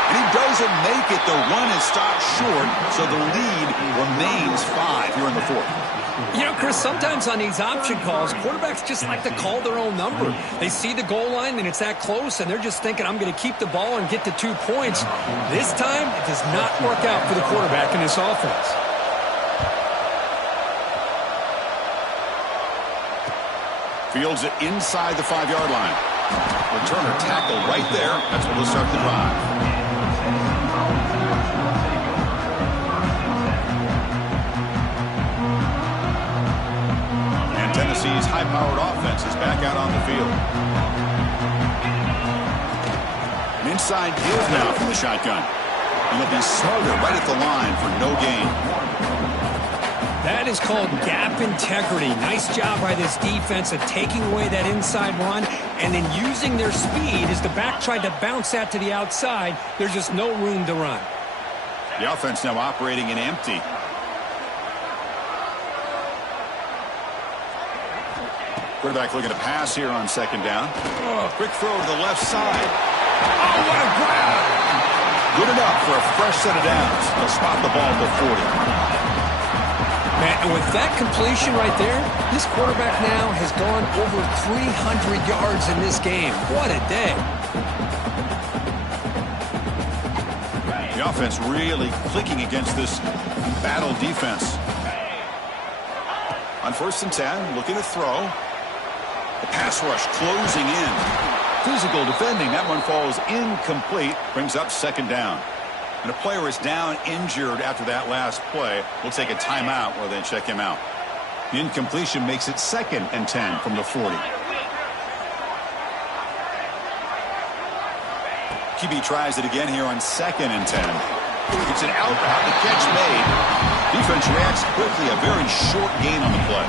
And he does doesn't make it. The run is stopped short, so the lead remains 5 here in the fourth. You know, Chris, sometimes on these option calls, quarterbacks just like to call their own number. They see the goal line and it's that close, and they're just thinking, I'm going to keep the ball and get to 2 points. This time, it does not work out for the quarterback in this offense. Fields it inside the 5-yard line. Returner tackle right there. That's what will start the drive. Tennessee's high-powered offense is back out on the field. An inside give now from the shotgun. And they'll be smarter right at the line for no gain. That is called gap integrity. Nice job by this defense of taking away that inside run and then using their speed as the back tried to bounce that to the outside. There's just no room to run. The offense now operating in empty. Quarterback looking to pass here on second down. Oh, quick throw to the left side. Oh, what a grab! Good enough for a fresh set of downs. They'll spot the ball at the 40. Man, and with that completion right there, this quarterback now has gone over 300 yards in this game. What a day. The offense really clicking against this battle defense. On 1st and 10, looking to throw. The pass rush closing in. Physical defending. That one falls incomplete. Brings up second down. And a player is down injured after that last play. We'll take a timeout while they check him out. The incompletion makes it 2nd and 10 from the 40. QB tries it again here on 2nd and 10. It's an out route. The catch made. Defense reacts quickly. A very short gain on the play.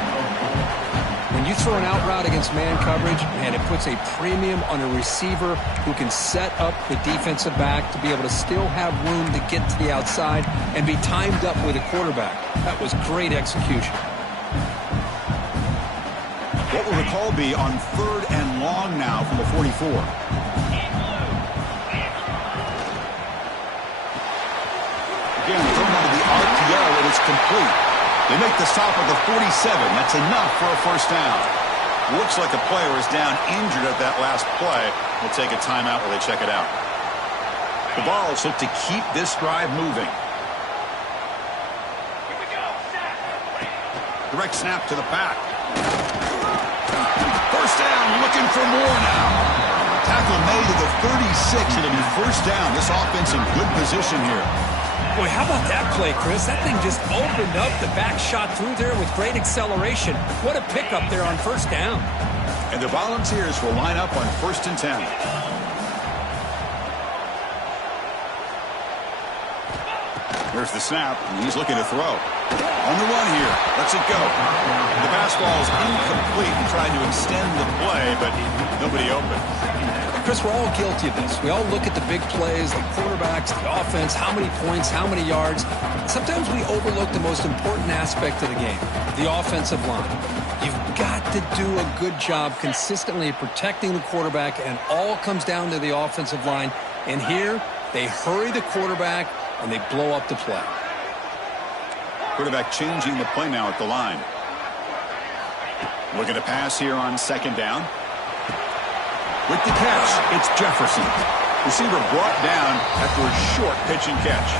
When you throw an out route against man coverage, man, it puts a premium on a receiver who can set up the defensive back to be able to still have room to get to the outside and be timed up with a quarterback. That was great execution. What will the call be on 3rd and long now from the 44? Again, thrown under the RPO, and it's complete. They make the stop at the 47. That's enough for a first down. Looks like a player is down injured at that last play. We'll take a timeout while they check it out. The Vols look to keep this drive moving. Direct snap to the back. First down, looking for more now. Tackle made to the 36. It'll be first down. This offense in good position here. Boy, how about that play, Chris? That thing just opened up. The back shot through there with great acceleration. What a pickup there on first down. And the Volunteers will line up on 1st and 10. Here's the snap, and he's looking to throw. On the run here. Lets it go. The pass ball is incomplete and trying to extend the play, but nobody open. Chris, we're all guilty of this. We all look at the big plays, the quarterbacks, the offense, how many points, how many yards. Sometimes we overlook the most important aspect of the game, the offensive line. You've got to do a good job consistently protecting the quarterback, and all comes down to the offensive line. And here, they hurry the quarterback, and they blow up the play. Quarterback changing the play now at the line. Looking to pass here on second down. With the catch, it's Jefferson. Receiver brought down after a short pitch and catch.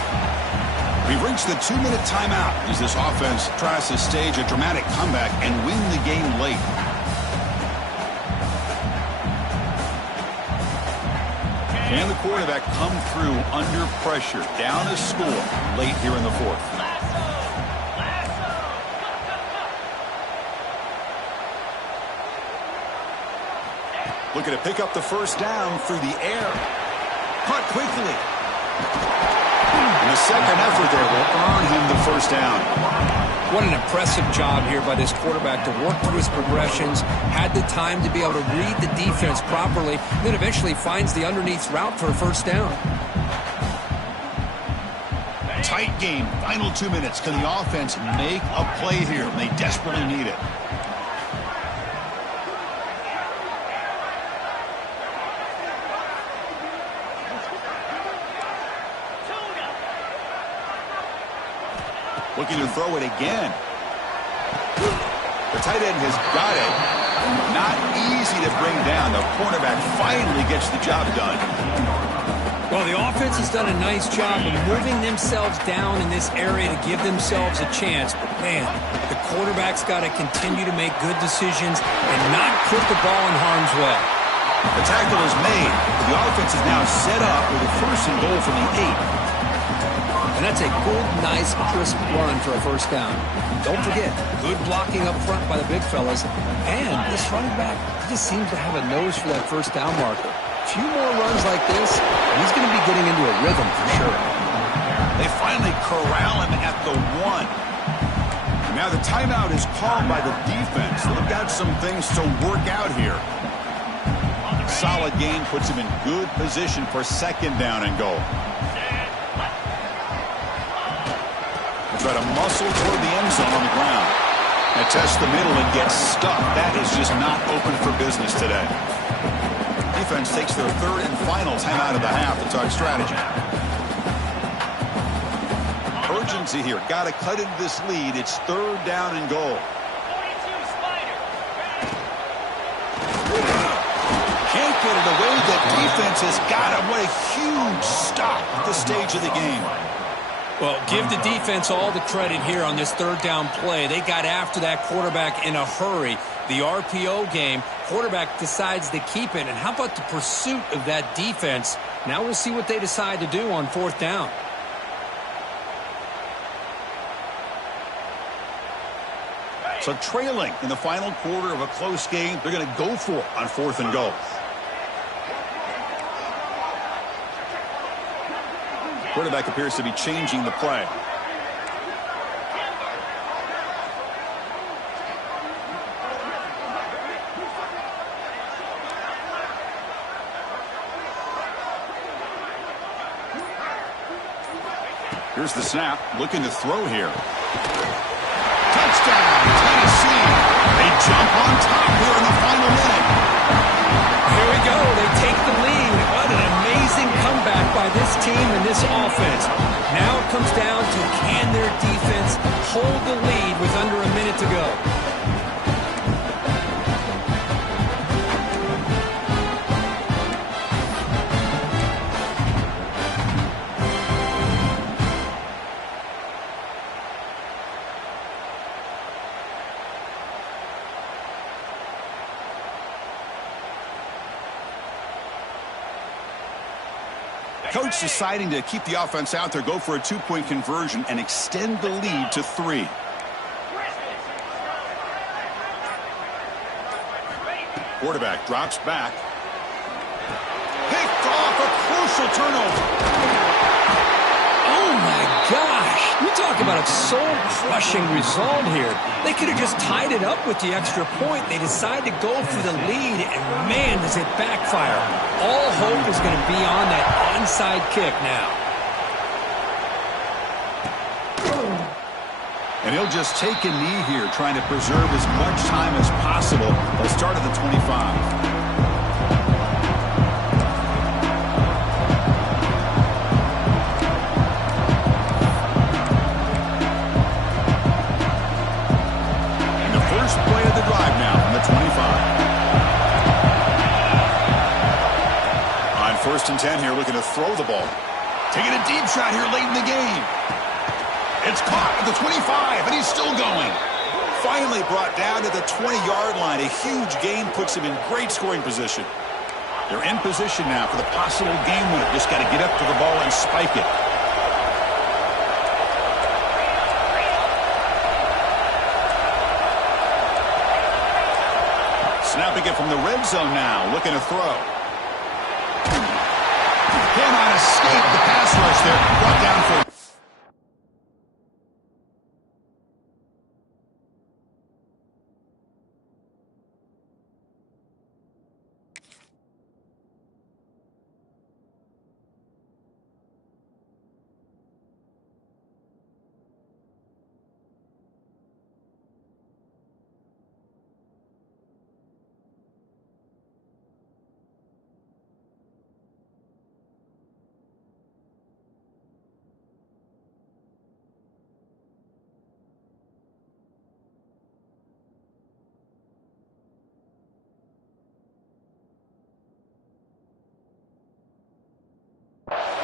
We've reached the 2-minute timeout as this offense tries to stage a dramatic comeback and win the game late. Can the quarterback come through under pressure, down a score late here in the fourth? Looking to pick up the first down through the air. Caught quickly. And the second effort there will earn him the first down. What an impressive job here by this quarterback to work through his progressions, had the time to be able to read the defense properly, and then eventually finds the underneath route for a first down. Tight game, final 2 minutes. Can the offense make a play here? They desperately need it. Looking to throw it again. The tight end has got it. Not easy to bring down. The cornerback finally gets the job done. Well, the offense has done a nice job of moving themselves down in this area to give themselves a chance. But, man, the quarterback's got to continue to make good decisions and not put the ball in harm's way. The tackle is made. The offense is now set up with a 1st and goal from the 8. And that's a good, nice, crisp run for a first down. Don't forget, good blocking up front by the big fellas. And this running back just seems to have a nose for that first down marker. A few more runs like this, and he's going to be getting into a rhythm for sure. They finally corral him at the 1. Now the timeout is called by the defense. They've got some things to work out here. Solid gain puts him in good position for 2nd down and goal. Try to muscle toward the end zone on the ground. And test the middle and get stuck. That is just not open for business today. Defense takes their 3rd and final timeout of the half to talk strategy. Urgency here. Got to cut into this lead. It's 3rd down and goal. Can't get it away. The defense has got him. What a huge stop at this stage of the game. Well, give the defense all the credit here on this 3rd down play. They got after that quarterback in a hurry. The RPO game, quarterback decides to keep it. And how about the pursuit of that defense? Now we'll see what they decide to do on 4th down. So trailing in the final quarter of a close game, they're going to go for it on 4th and goal. Quarterback appears to be changing the play. Here's the snap. Looking to throw here. Touchdown, Tennessee. They jump on top here in the final minute. Here we go. They take the lead. What an amazing comeback by this team and this offense. Now it comes down to can their defense hold the lead with under a minute to go. Coach deciding to keep the offense out there, go for a 2-point conversion, and extend the lead to 3. Quarterback drops back. Picked off, a crucial turnover. Oh, my gosh. You talk about a soul-crushing result here. They could have just tied it up with the extra point. They decide to go for the lead, and, man, does it backfire. All hope is going to be on that onside kick now. And he'll just take a knee here, trying to preserve as much time as possible. They'll start at the 25. Play of the drive now from the 25. On 1st and 10 here, looking to throw the ball. Taking a deep shot here late in the game. It's caught at the 25, and he's still going. Finally brought down to the 20-yard line. A huge gain puts him in great scoring position. They're in position now for the possible game winner. Just got to get up to the ball and spike it. Snapping it from the red zone now, looking to throw. Cannot escape the pass rush there. Brought down for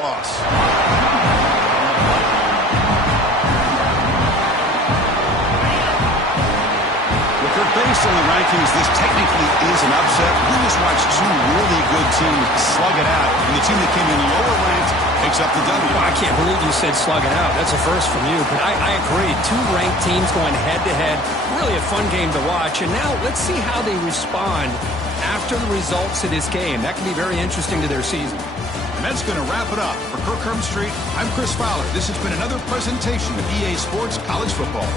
loss. Based on the rankings, this technically is an upset. We just watched two really good teams slug it out, and the team that came in lower ranked picks up the W. Well, I can't believe you said slug it out. That's a first from you. But I agree. Two ranked teams going head-to-head. Really a fun game to watch. And now let's see how they respond after the results of this game. That can be very interesting to their season. And that's going to wrap it up. For Kirk Street, I'm Chris Fowler. This has been another presentation of EA Sports College Football.